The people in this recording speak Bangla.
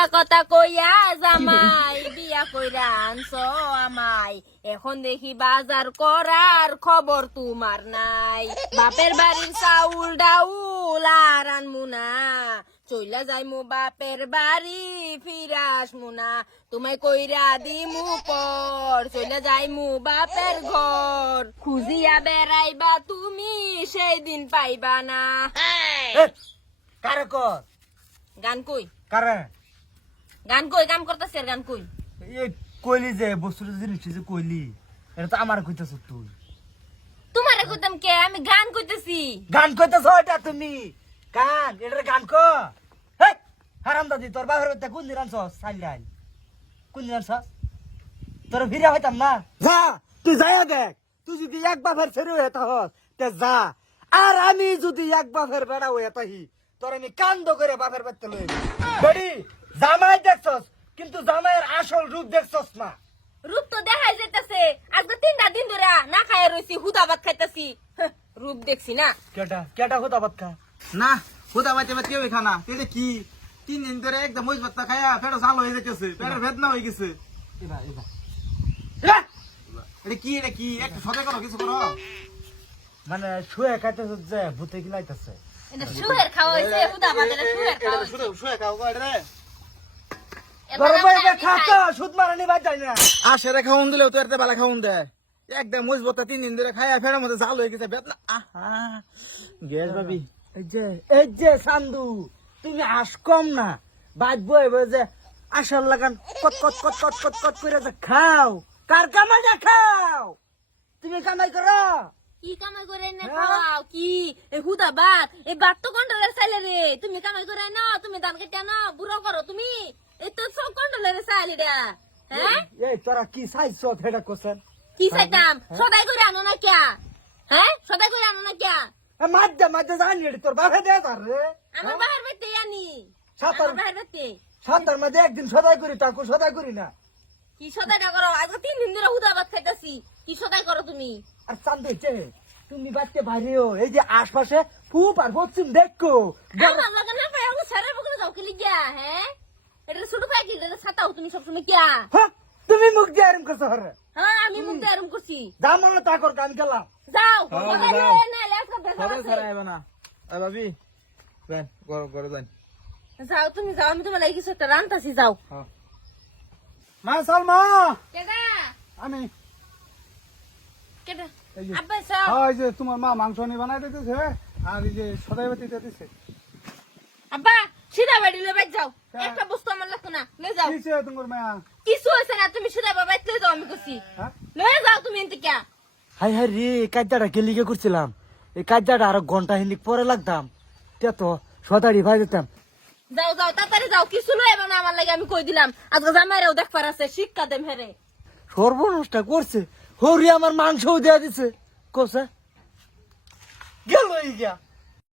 মিছা কথা কইয়া জামাই বিয়া কইরা আনছো আমাই, এখন দেখি বাজার করার খবর তোমার নাই। বাপের বাড়ির চাউল ডাউল আর আনমু না, চইলা যাইমু বাপের বাড়ি ফিরাস মুনা। তোমায় কইরা দিমু পর চইলা যাইমু বাপের ঘর, খুঁজিয়া বেড়াইবা তুমি সেই দিন পাইবা না। কারে কর গান কই কারে গান কই কাম করতেছি আর গান কই। এই কইলি যে বস্তুর জিনিস যে কইলি এটা তো আমার কইতাছ তুই। তোমারে কইতাম কে, আমি গান কইতেছি। গান কইতাছ এটা তুমি গান এটা গান ক। হেই হারাম দাদি তোর বাপের বাড়িতে কোন দিন আনছস সাইলাই কোন দিন আনছস তোর ভিড়া হইতাম না। যা তুই যাইয়া দেখ, তুই যদি এক বাপের ছেড়ে হয়ে হস তে যা, আর আমি যদি এক বাপের বেড়া হয়ে তাহি তোর আমি কান্দ করে বাপের বাড়িতে লই বেড়ি। জামাই দেখছস কিন্তু জামাইয়ের আসল রূপ দেখছস না। রূপ তো দেখাই যাইতাছে, আজকে 3টা দিন ধরে না খাইয়া রইছি, হুদা ভাত খাইতাছি। রূপ দেখছি না। কেটা কেটা হতা বাত খা না হুদা বাইতে বাইতে কেউ খানা এটা কি 3 দিন ধরে একদম মজ ভাত খায়া পেট জাল হয়ে যাচ্ছে, পেটের বেদনা হয়ে গেছে। এবার এবার এটা কি একটু সজাগ করো, কিছু করো। মানে শুয়ে খাইতেছ যে ভূতে গিলাইতেছে। এটা সুহের খাওয়া হইছে, হুদা ভাত এটা সুহের খাওয়া হইছে। শুয়ে খাও গো এটা রে। এবার আমরা আমি খাই। সুদ মারানি বাদ যায় না। আসে রে খাওন দিলেও তো এতে বেলা খাওন দেয়, একদম মজ ভাত 3 দিন ধরে খায়া ফেরার মধ্যে জাল হয়ে গেছে বেদনা। আহা গ্যাস ভাবি এই যে সান্দু তুমি আস কম না বাদ বই যে আসার লাগান কট কট কট কট কট কট করে যে খাও। কার কামাই না খাও, তুমি কামাই করো। কি কামাই করে না খাওয়াও কি এই হুদা ভাত, এই ভাত তো কন্ট্রোলের চাইলে রে। তুমি কামাই করে না, তুমি ধান কেটে না বুড়ো করো তুমি, এই তো সব কন্ট্রোলের চাইলে রে। হ্যাঁ এই তোরা কি চাইছ সেটা কোসেন কি চাইতাম, সদাই করে আনো না কিয়া? হ্যাঁ সদাই করে আনো না কিয়া? মাঝে মাঝে জানি তোর বাপে দেয় তার রে। আমার বাহির বেতে আনি, সাঁতার আমার বাহির বেতে। সাঁতার মাঝে একদিন সদাই করি টাকু সদাই করি না। কি সদাইটা করো? আজকে 3 দিন ধরে হুদা ভাত খাইতাছি, কি সদাই করো তুমি? আর চান্দে তুমি বাচ্চা বাইরেও এই যে আশপাশে খুব আর পশ্চিম দেখো। আমার লাগে না পাই আমি সারা বকরে যাও কি লিগা? হ্যাঁ এটা ছোট ভাই কি এটা ছাতাও তুমি সব সময় কিয়া? হ্যাঁ, তুমি মুখ দিয়ে আরাম করছো হরে। হ্যাঁ আমি মুখ দিয়ে আরাম করছি। যা মনে তা কর কাম গেলাম। যাও হ্যাঁ, সদাই যাও। লয়ে না লেস করতে সরে আছে। সরে আইবা না। আই ভাবি বেন করে দেন। যাও তুমি যাও, আমি তোমার লাগি কিছু একটা রান্তাছি। যাও মা সালমা কেডা আমি কেডা এই যে আব্বা যাও। হয় যে তোমার মা মাংস নি বানাই দিতেছে আর এই যে সদাই বাতি দিতেছে। আব্বা সিধা বাড়ি লয়ে বাইর যাও, একটা বস্তু আমার লাগতো না, লয়ে যাও। কিছে তোমার মা? কিছু হইছে না, তুমি সিধা বাবা লয়ে যাও, আমি কইছি হ্যাঁ লয়ে যাও তুমি এনতে কিয়া? হাই হাই রে কাজটা গেলিগে করছিলাম, এই কাজটা আর ঘন্টা হিন্দিক পরে লাগতাম তে তো সদাড়ি ভাই দিতাম। যাও যাও তাড়াতাড়ি যাও, কিছু লয়ে না আমার লাগে, আমি কই দিলাম। আজকে জামাইরাও দেখবার আছে, শিক্ষা দেম হেরে। সর্বনষ্টা করছে হরি আমার মাংসও দেয়া দিছে কোসা গেল গিয়া।